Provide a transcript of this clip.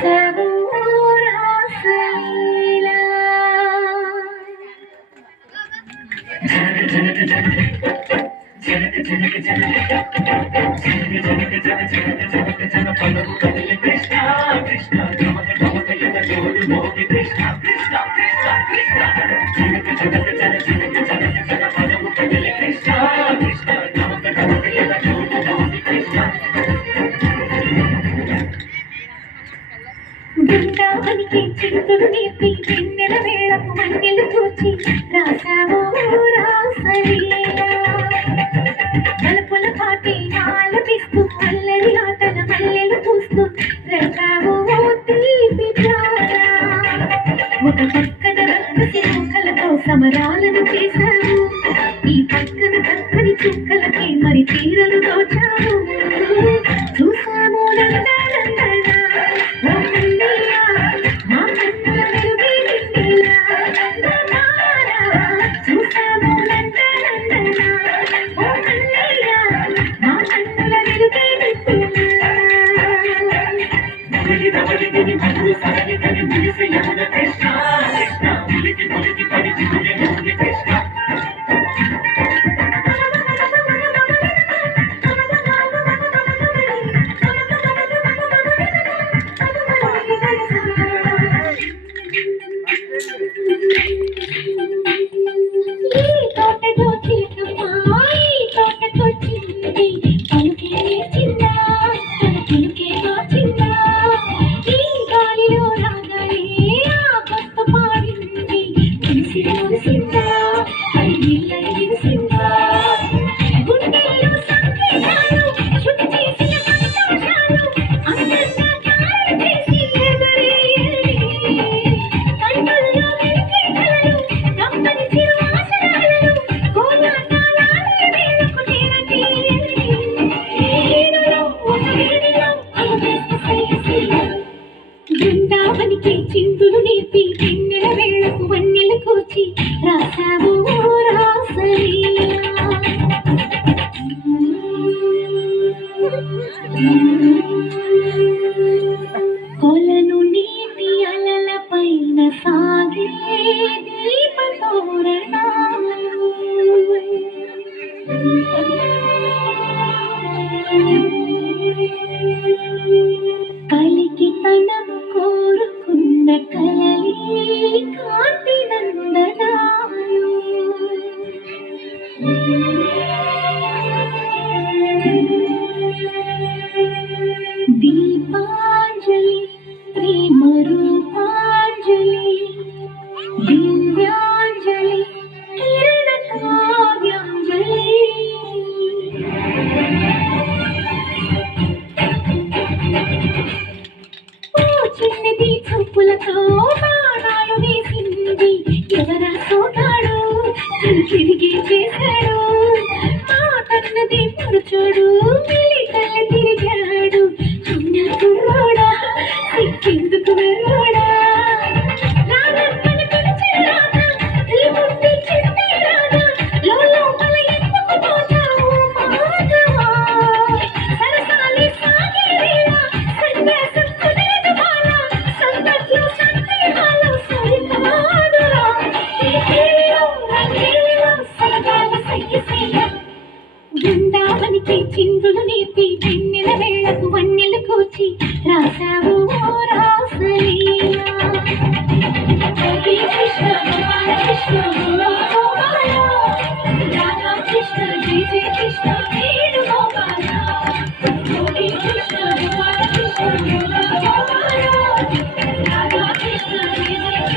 రాసావు రాసలీలా జనక జనక జన పలుకు కదిలి కృష్ణ కృష్ణ గమక గమక యద జోడు మోగి కృష్ణ కృష్ణ కృష్ణ కృష్ణ జన పలుకు కదిలి కృష్ణ కృష్ణ గమక గమక యద జోడు మోగి కృష్ణ బృందావనికి చింతులు నేర్పి వెన్నెల వేళకు మన్నెలు కూర్చి రాసావు రాసలీలా మలుపుల పాటి ఆలపిస్తూ అల్లరి ఆటల మల్లెలు పూస్తూ రేపావు తీపి ప్రాణ ఒక పక్కన రక్కసి చుక్కలతో సమరాలను చేశావు ఈ పక్కన పక్కని చుక్కలకి మరి తీరలు దోచావు చూసాము బృందావనికి చిందులు నేర్పి వెన్నెల వేళకు వన్నెలు కూర్చి రాసావు రాసలీలా కొలను నీటి అలల పైన సాగే దీపతోరణాలు కలికి తనము కోరుకున్న కలలి కాంతి నందనాలు దీపాంజలి ప్రేమ రూపాంజలి దివ్యాంజలి కిరణ కావ్యాంజలి చిన్నది చూపులతో బాణాలు వేసింది ఎవరా సోటాడు తిరిగి చేశాడు మాటన్నది పురుచోడు మిలికల్ల తిరిగాడు అన్న కుర్రోడా సిక్కేందుకు వెళ్ళోడా బృందావనికి చిందులు నేర్పి వెన్నెల వేళకు వన్నెలు కూర్చి రాసావు రాసలీలా కృష్ణ కృష్ణ రాధా కృష్ణ జయ జయ కృష్ణ వేణు గోపాల కృష్ణ కృష్ణ రాధా కృష్ణ జయ జయ